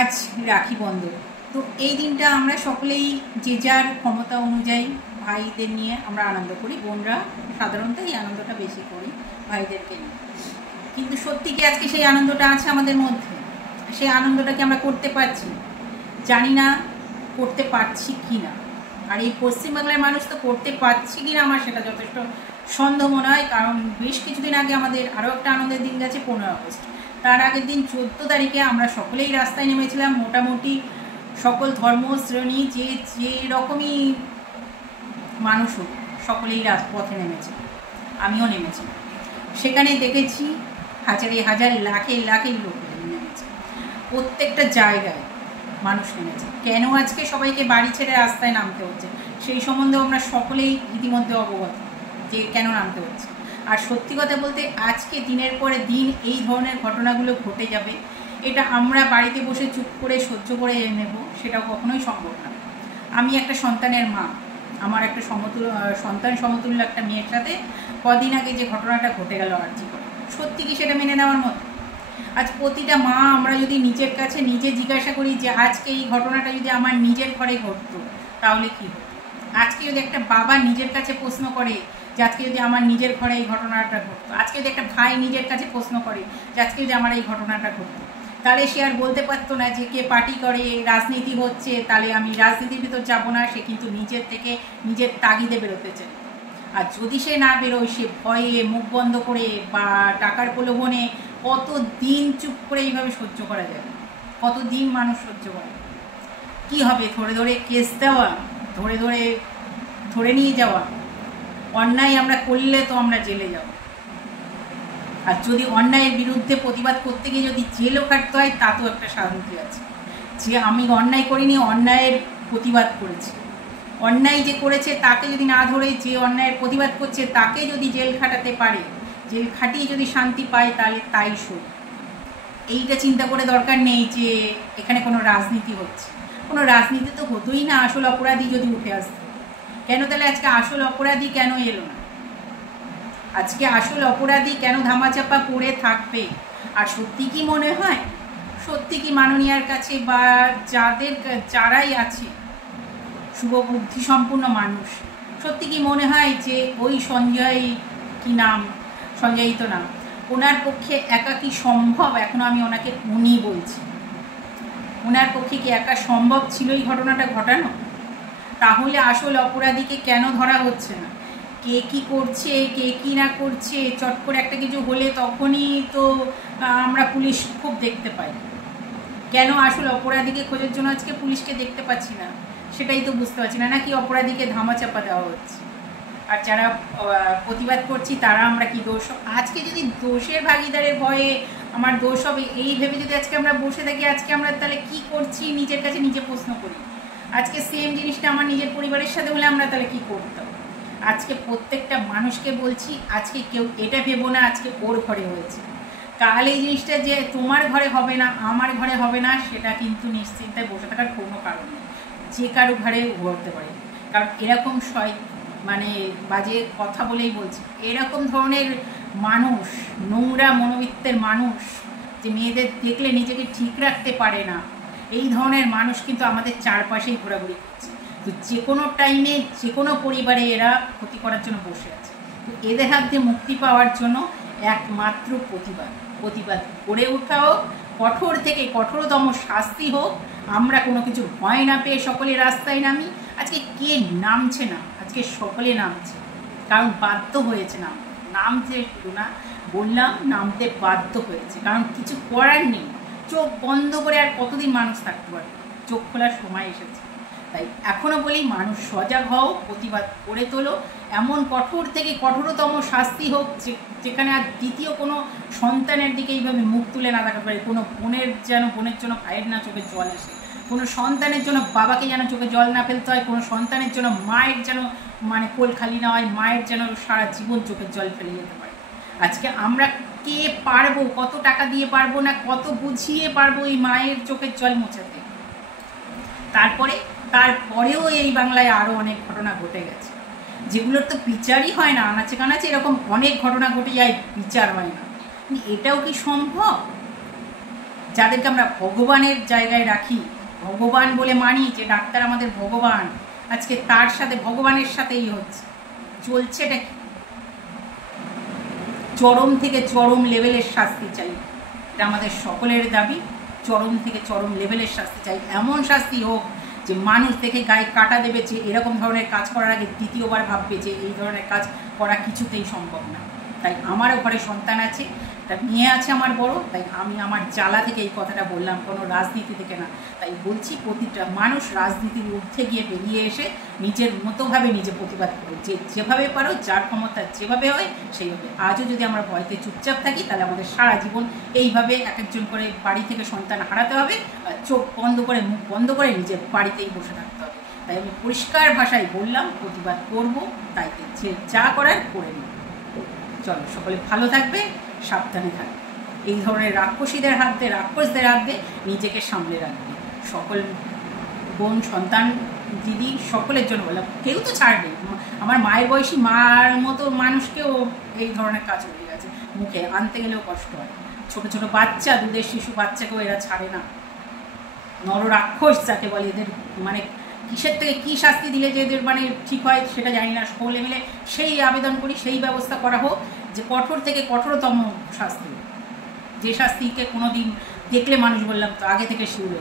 আজ রাখি বন্ধন। তো এই দিনটা আমরা সকলেই যে যার ক্ষমতা অনুযায়ী ভাইদের নিয়ে আমরা আনন্দ করি। বোনরা সাধারণত এই আনন্দটা বেশি করি ভাইদেরকে নিয়ে, কিন্তু সত্যি কি আজকে সেই আনন্দটা আছে আমাদের মধ্যে? সেই আনন্দটাকে আমরা করতে পারছি? জানি না করতে পারছি কি না। আর এই পশ্চিমবাংলার মানুষ তো করতে পারছি কি না আমার সেটা যথেষ্ট সন্দেহ মনে হয়। কারণ বেশ কিছুদিন আগে আমাদের আরও একটা আনন্দের দিন গেছে, 15 আগস্ট। তার আগের দিন 14 তারিখে আমরা সকলেই রাস্তায় নেমেছিলাম। মোটামুটি সকল ধর্ম শ্রেণী যে রকমই মানুষ হোক সকলেই রাজপথে নেমেছে, আমিও নেমেছি। সেখানে দেখেছি হাজারে হাজার লাখে লাখে লোক নেমেছে, প্রত্যেকটা জায়গায় মানুষ নেমেছে। কেন আজকে সবাইকে বাড়ি ছেড়ে রাস্তায় নামতে হচ্ছে সেই সম্বন্ধে আমরা সকলেই ইতিমধ্যে অবগত যে কেন নামতে হচ্ছে। আর সত্যি কথা বলতে আজকে দিনের পরে দিন এই ধরনের ঘটনাগুলো ঘটে যাবে, এটা আমরা বাড়িতে বসে চুপ করে সহ্য করে নেব সেটাও কখনোই সম্ভব না। আমি একটা সন্তানের মা, আমার একটা সন্তান সমতুল্য একটা মেয়ের সাথে কদিন আগে যে ঘটনাটা ঘটে গেল আরজি করে, সত্যি কি সেটা মেনে নেওয়ার মতো? আজ প্রতিটা মা আমরা যদি নিজের কাছে নিজে জিজ্ঞাসা করি যে আজকে এই ঘটনাটা যদি আমার নিজের ঘরে ঘটতো তাহলে কি হতো? আজকে যদি একটা বাবা নিজের কাছে প্রশ্ন করে যে আজকে যদি আমার নিজের ঘরে এই ঘটনাটা ঘটতো, আজকে যদি একটা ভাই নিজের কাছে প্রশ্ন করে যে আজকে যদি আমার এই ঘটনাটা ঘটতো, তাহলে সে আর বলতে পারতো না যে কে পার্টি করে, রাজনীতি হচ্ছে, তাহলে আমি রাজনীতির ভিতর যাবো না। সে কিন্তু নিজের থেকে নিজের তাগিদে বেরোতে চায়। আর যদি সে না বেরোয়, সে ভয়ে মুখ বন্ধ করে বা টাকার প্রলোভনে কতদিন চুপ করে এইভাবে সহ্য করা যায়? কতদিন মানুষ সহ্য করে? কি হবে? ধরে ধরে কেস দেওয়া, ধরে নিয়ে যাওয়া। অন্যায় আমরা করলে তো আমরা জেলে যাব, আর যদি অন্যায়ের বিরুদ্ধে প্রতিবাদ করতে গিয়ে যদি জেলও কাটতে হয় তাতেও একটা শান্তি আছে যে আমি অন্যায় করিনি, অন্যায়ের প্রতিবাদ করেছি। অন্যায় যে করেছে তাকে যদি না ধরে যে অন্যায়ের প্রতিবাদ করছে তাকে যদি জেল খাটাতে পারে, জেল খাটিয়ে যদি শান্তি পায়, তাহলে তাই শোক। এইটা চিন্তা করে দরকার নেই যে এখানে কোনো রাজনীতি হচ্ছে। কোনো রাজনীতি তো হতোই না আসল অপরাধী যদি উঠে আসতো। কেন তাহলে আজকে আসল অপরাধী কেন এলো না? আজকে আসল অপরাধী কেন ধামাচাপা পড়ে থাকবে? আর সত্যি কি মনে হয়, সত্যি কি মাননীয়ার কাছে বা যারাই আছে শুভবুদ্ধি সম্পূর্ণ মানুষ, সত্যি কি মনে হয় যে ওই সঞ্জয়িত নাম ওনার পক্ষে একা কি সম্ভব? এখনো আমি ওনাকে উনি বলছি, ওনার পক্ষে কি একা সম্ভব ছিল এই ঘটনাটা ঘটানো? তাহলে আসল অপরাধীকে কেন ধরা হচ্ছে না? কে কি করছে, কে কি না করছে, চট করে একটা কিছু হলে তখনই তো আমরা পুলিশ খুব দেখতে পাই। কেন আসল অপরাধীকে খোঁজার জন্য আজকে পুলিশকে দেখতে পাচ্ছি না? সেটাই তো বুঝতে পারছি না। নাকি অপরাধীকে ধামাচাপা দেওয়া হচ্ছে, আর যারা প্রতিবাদ করছি তারা আমরা কি দোষ? আজকে যদি দোষের ভাগিদারের ভয়ে আমার দোষ হবে এই ভেবে যদি আজকে আমরা বসে থাকি, আজকে আমরা তাহলে কি করছি নিজের কাছে নিজে প্রশ্ন করি। আজকে সেম জিনিসটা আমার নিজের পরিবারের সাথে হলে আমরা তাহলে কি করতাম? আজকে প্রত্যেকটা মানুষকে বলছি, আজকে কেউ এটা ভেবো না আজকে ওর ঘরে হয়েছে, কাল এই জিনিসটা যে তোমার ঘরে হবে না, আমার ঘরে হবে না, সেটা কিন্তু নিশ্চিন্তায় বসে থাকার কোনো কারণ নেই। যে কারো ঘরে ঘটতে পারে। কারণ এরকম বাজে কথা বলেই বলছি, এরকম ধরনের মানুষ, নোংরা মনোবৃত্তের মানুষ, যে মেয়েদের দেখলে নিজেকে ঠিক রাখতে পারে না, এই ধরনের মানুষ কিন্তু আমাদের চারপাশেই ঘোরাঘুরি করছে। তো যে কোনো টাইমে যে কোনো পরিবারে এরা ক্ষতি করার জন্য বসে আছে। তো এদের হাত দিয়ে মুক্তি পাওয়ার জন্য একমাত্র প্রতিবাদ করে ওঠা হোক, কঠোর থেকে কঠোরতম শাস্তি হোক। আমরা কোনো কিছু ভয় না পেয়ে সকলে রাস্তায় নামি। আজকে কে নামছে না? আজকে সকলে নামছে, কারণ বাধ্য হয়েছে নামতে শুধু না, বললাম নামতে বাধ্য হয়েছে, কারণ কিছু করার নেই। চোখ বন্ধ করে আর কতদিন মানুষ থাকতে পারে? চোখ খোলার সময় এসেছে। তাই এখনও বলি, মানুষ সজাগ হও, প্রতিবাদ করে তোলো। এমন কঠোর থেকে কঠোরতম শাস্তি হোক যেখানে আর দ্বিতীয় কোনো সন্তানের দিকে এইভাবে মুখ তুলে না থাকতে পারে। কোনো বোনের জন্য ভাইয়ের না চোখে জল আসে, কোনো সন্তানের জন্য বাবাকে যেন চোখে জল না ফেলতে হয়, কোনো সন্তানের জন্য মায়ের যেন কোল খালি না হয়, মায়ের যেন সারা জীবন চোখের জল ফেলে যেতে পারে। আজকে আমরা কে পারবো, কত টাকা দিয়ে পারবো না, কত বুঝিয়ে পারবো এই মায়ের চোখের জল মোছাতে? তারপরেও এই বাংলায় আরও অনেক ঘটনা ঘটে গেছে যেগুলোর তো বিচারই হয় না। আনাচে কানাচে এরকম অনেক ঘটনা ঘটে যায়, বিচার হয় না। এটাও কি সম্ভব? যাদেরকে আমরা ভগবানের জায়গায় রাখি, ভগবান বলে মানি যে ডাক্তার আমাদের ভগবান, আজকে তার সাথে ভগবানের সাথেই হচ্ছে, চলছেটা কি? চরম থেকে চরম লেভেলের শাস্তি চাই, এটা আমাদের সকলের দাবি। চরম থেকে চরম লেভেলের শাস্তি চাই, এমন শাস্তি হোক যে মানুষ দেখে গায়ে কাটা দেবে, যে এরকম ধরনের কাজ করার আগে দ্বিতীয়বার ভাববে যে এই ধরনের কাজ করা কিছুতেই সম্ভব না। তাই আমারও ঘরে সন্তান আছে, তার মেয়ে আছে আমার বড়, তাই আমি আমার জ্বালা থেকে এই কথাটা বললাম, কোনো রাজনীতি থেকে না। তাই বলছি প্রতিটা মানুষ রাজনীতির ঊর্ধ্বে গিয়ে বেরিয়ে এসে নিজের মতোভাবে নিজে প্রতিবাদ করো, যে যেভাবে পারো, যার ক্ষমতা যেভাবে হয় সেইভাবে। আজও যদি আমরা ভয়তে চুপচাপ থাকি তাহলে আমাদের সারা জীবন এইভাবে এক একজন করে বাড়ি থেকে সন্তান হারাতে হবে, চোখ বন্ধ করে মুখ বন্ধ করে নিজের বাড়িতেই বসে থাকতে হবে। তাই আমি পরিষ্কার ভাষায় বললাম প্রতিবাদ করব, তাই যে যা করার করে নেব। চলো, সকলে ভালো থাকবে, সাবধানে থাকবে, এই ধরনের রাক্ষসীদের হাতে, রাক্ষসদের হাতে নিজেকে সামলে রাখবে। সকল বোন, সন্তান, দিদি সকলের জন্য বললাম, কেউ তো ছাড়বে। আমার মায়ের বয়সী মার মতো মানুষকেও এই ধরনের কাজ হয়ে গেছে, মুখে আনতে গেলেও কষ্ট হয়। ছোট ছোট বাচ্চা, দুধের শিশু বাচ্চাকেও এরা ছাড়ে না। নররাক্ষস যাকে বলে, এদের মানে কিসের থেকে কী শাস্তি দিলে যে এদের মানে ঠিক হয় সেটা জানি না। সকলে মিলে সেই আবেদন করি, সেই ব্যবস্থা করা হোক যে কঠোর থেকে কঠোরতম শাস্তি, যে শাস্তিকে কোনো দিন দেখলে মানুষ বললাম তো আগে থেকে শিউরে